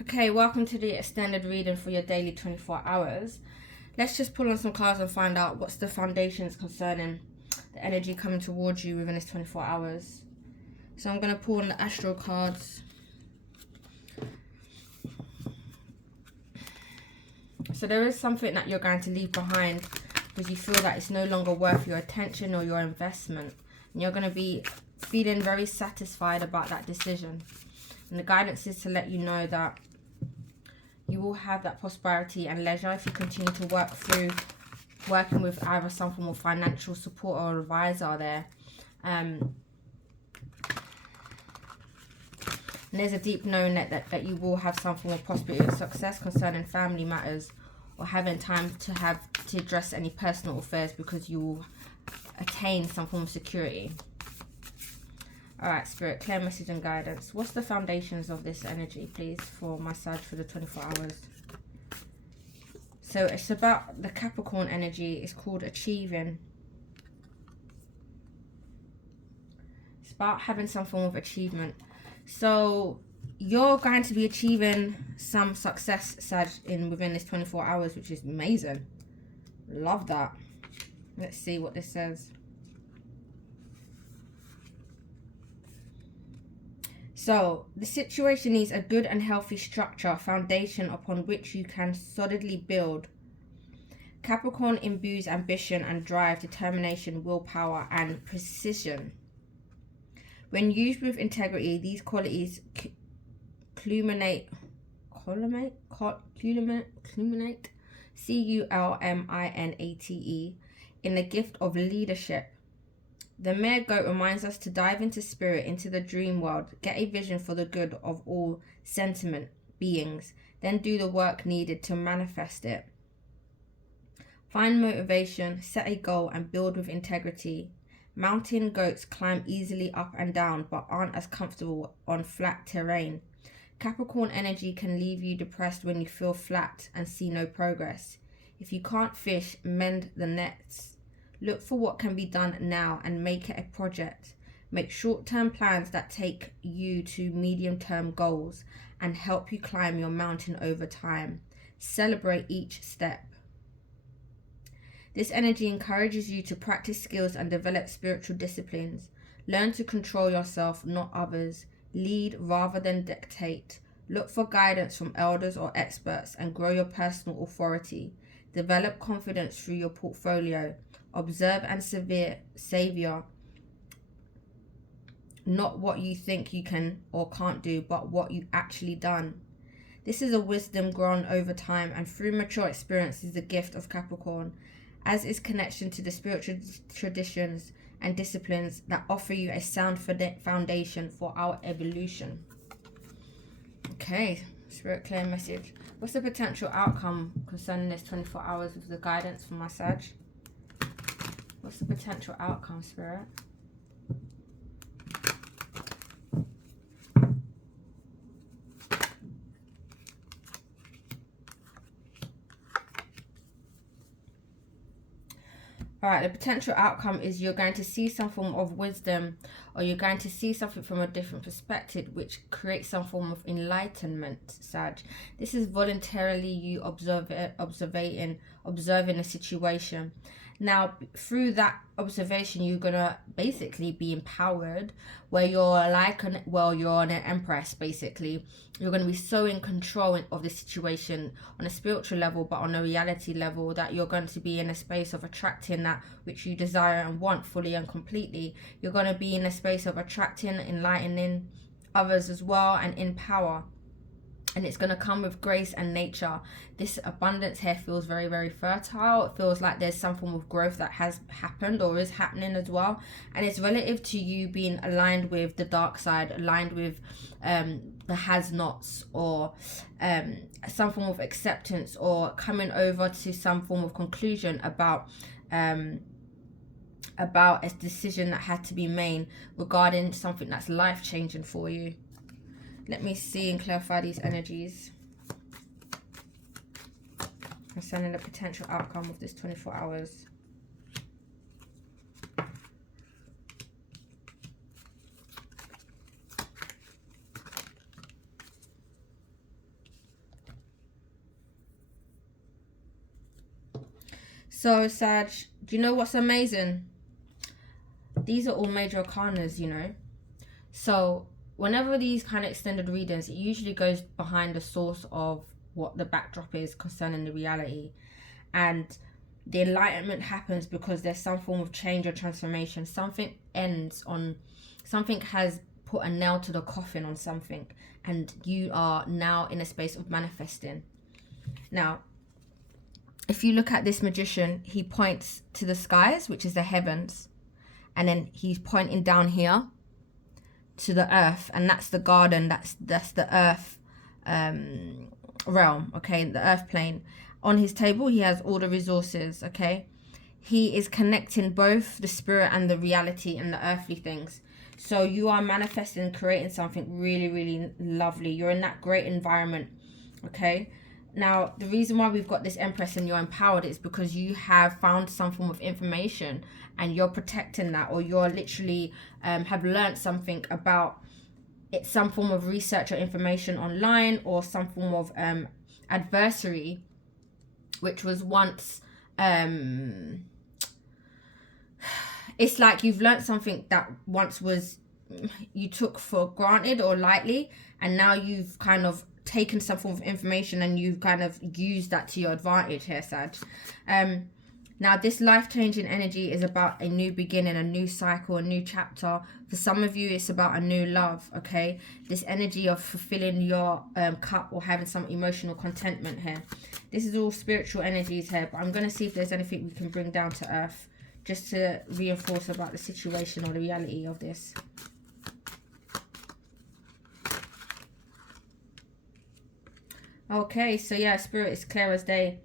Okay, welcome to the extended reading for your daily 24 hours. Let's just pull on some cards and find out what's the foundations concerning the energy coming towards you within this 24 hours. So I'm going to pull on the astral cards. So there is something that you're going to leave behind because you feel that it's no longer worth your attention or your investment. And you're going to be feeling very satisfied about that decision. And the guidance is to let you know that you will have that prosperity and leisure if you continue to working with either some form of financial support or advisor there. And there's a deep knowing that you will have some form of prosperity or success concerning family matters, or having time to address any personal affairs because you will attain some form of security. Alright, Spirit, clear message and guidance. What's the foundations of this energy, please, for my Sag for the 24 hours? So it's about the Capricorn energy. It's called achieving. It's about having some form of achievement. So you're going to be achieving some success, Sag, within this 24 hours, which is amazing. Love that. Let's see what this says. So, the situation needs a good and healthy structure, foundation upon which you can solidly build. Capricorn imbues ambition and drive, determination, willpower, and precision. When used with integrity, these qualities culminate, culminate, in the gift of leadership. The Mare Goat reminds us to dive into spirit, into the dream world, get a vision for the good of all sentient beings, then do the work needed to manifest it. Find motivation, set a goal, and build with integrity. Mountain goats climb easily up and down, but aren't as comfortable on flat terrain. Capricorn energy can leave you depressed when you feel flat and see no progress. If you can't fish, mend the nets. Look for what can be done now and make it a project. Make short-term plans that take you to medium-term goals and help you climb your mountain over time. Celebrate each step. This energy encourages you to practice skills and develop spiritual disciplines. Learn to control yourself, not others. Lead rather than dictate. Look for guidance from elders or experts and grow your personal authority. Develop confidence through your portfolio. Observe and savor not what you think you can or can't do, but what you actually done. This is a wisdom grown over time and through mature experience is the gift of Capricorn, as is connection to the spiritual traditions and disciplines that offer you a sound foundation for our evolution. Okay, Spirit, clear message. What's the potential outcome concerning this 24 hours with the guidance from my Sag? What's the potential outcome, Spirit? Alright, the potential outcome is you're going to see some form of wisdom, or you're going to see something from a different perspective, which creates some form of enlightenment, Sag. This is voluntarily you observing a situation. Now, through that observation, you're going to basically be empowered, where you're you're an empress, basically. You're going to be so in control of the situation on a spiritual level, but on a reality level, that you're going to be in a space of attracting that which you desire and want fully and completely. You're going to be in a space of attracting, enlightening others as well, and in power. And it's going to come with grace and nature. This abundance here feels very, very fertile. It feels like there's some form of growth that has happened or is happening as well. And it's relative to you being aligned with the dark side, aligned with the has-nots, or some form of acceptance, or coming over to some form of conclusion about a decision that had to be made regarding something that's life-changing for you. Let me see and clarify these energies concerning the potential outcome of this 24 hours. So, Sag, do you know what's amazing? These are all major arcanas, you know. So, whenever these kind of extended readings, it usually goes behind the source of what the backdrop is concerning the reality. And the enlightenment happens because there's some form of change or transformation. Something ends on, something has put a nail to the coffin on something, and you are now in a space of manifesting. Now, if you look at this magician, he points to the skies, which is the heavens, and then he's pointing down here to the earth, and that's the garden, that's the earth realm, okay, the earth plane. On his table he has all the resources, okay. He is connecting both the spirit and the reality and the earthly things. So you are manifesting and creating something really, really lovely. You're in that great environment, okay. Now, the reason why we've got this Empress and you're empowered is because you have found some form of information and you're protecting that, or you're literally have learned something about it, some form of research or information online, or some form of adversary, which was once, it's like you've learned something that once was, you took for granted or lightly, and now you've kind of taken some form of information and you've kind of used that to your advantage here, Sag. Now, this life-changing energy is about a new beginning, a new cycle, a new chapter. For some of you, it's about a new love, okay? This energy of fulfilling your cup or having some emotional contentment here. This is all spiritual energies here, but I'm going to see if there's anything we can bring down to earth just to reinforce about the situation or the reality of this. Okay, so yeah, Spirit is clear as day.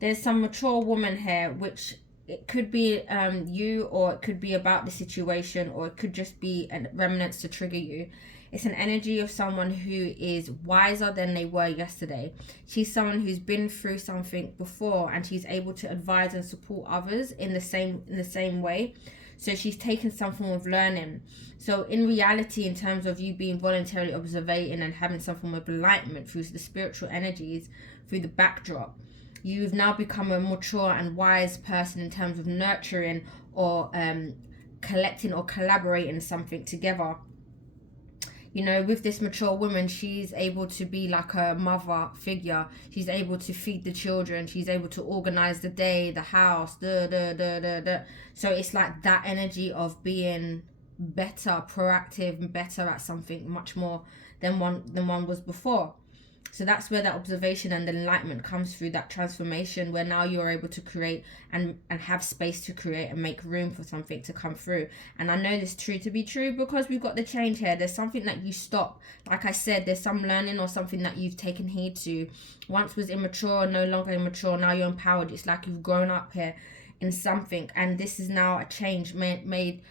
There's some mature woman here, which it could be you, or it could be about the situation, or it could just be remnants to trigger you. It's an energy of someone who is wiser than they were yesterday. She's someone who's been through something before, and she's able to advise and support others in the same way. So she's taken some form of learning. So in reality, in terms of you being voluntarily observing and having some form of enlightenment through the spiritual energies, through the backdrop, you've now become a mature and wise person in terms of nurturing or collecting or collaborating something together. You know, with this mature woman, she's able to be like a mother figure. She's able to feed the children. She's able to organize the day, the house, So it's like that energy of being better, proactive, and better at something much more than one was before. So that's where that observation and the enlightenment comes through, that transformation, where now you're able to create and have space to create and make room for something to come through. And I know this to be true because we've got the change here. There's something that you stop. Like I said, there's some learning or something that you've taken heed to. Once was immature, no longer immature. Now you're empowered. It's like you've grown up here in something. And this is now a change made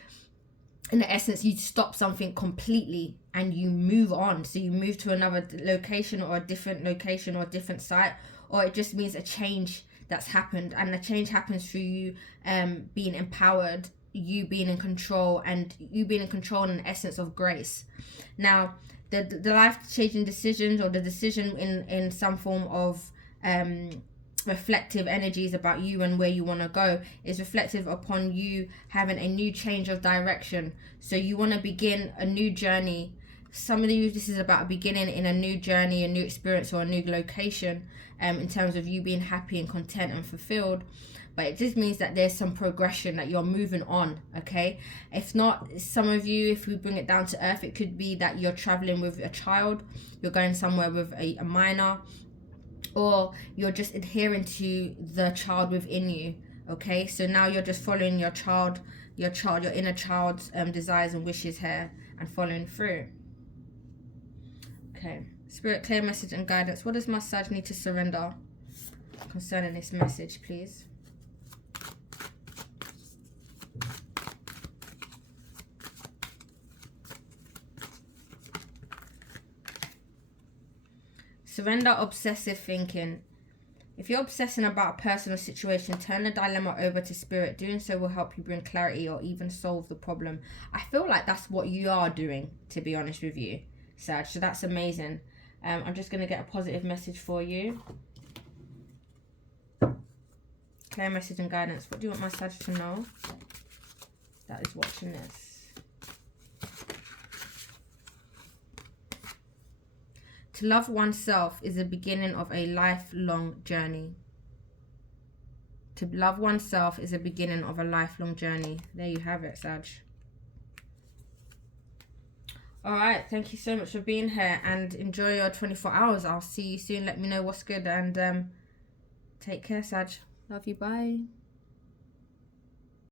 in the essence. You stop something completely and you move on. So you move to another location or a different location or a different site, or it just means a change that's happened. And the change happens through you being empowered, you being in control, and you being in control in the essence of grace. Now, the life-changing decisions, or the decision in some form of reflective energies about you and where you want to go, is reflective upon you having a new change of direction. So you want to begin a new journey. Some of you, this is about a beginning in a new journey, a new experience, or a new location, in terms of you being happy and content and fulfilled. But it just means that there's some progression, that you're moving on, okay? If not, some of you, if we bring it down to earth, it could be that you're traveling with a child, you're going somewhere with a minor, or you're just adhering to the child within you, okay? So now you're just following your inner child's desires and wishes here, and following through. Okay, Spirit, clear message and guidance. What does my Sag need to surrender concerning this message, please? Surrender obsessive thinking. If you're obsessing about a person or situation, turn the dilemma over to Spirit. Doing so will help you bring clarity or even solve the problem. I feel like that's what you are doing, to be honest with you, Sag. So that's amazing. I'm just going to get a positive message for you. Clear message and guidance. What do you want my Sag to know that is watching this? To love oneself is the beginning of a lifelong journey. To love oneself is the beginning of a lifelong journey. There you have it, Sag. Alright, thank you so much for being here and enjoy your 24 hours. I'll see you soon. Let me know what's good and take care, Sag. Love you. Bye.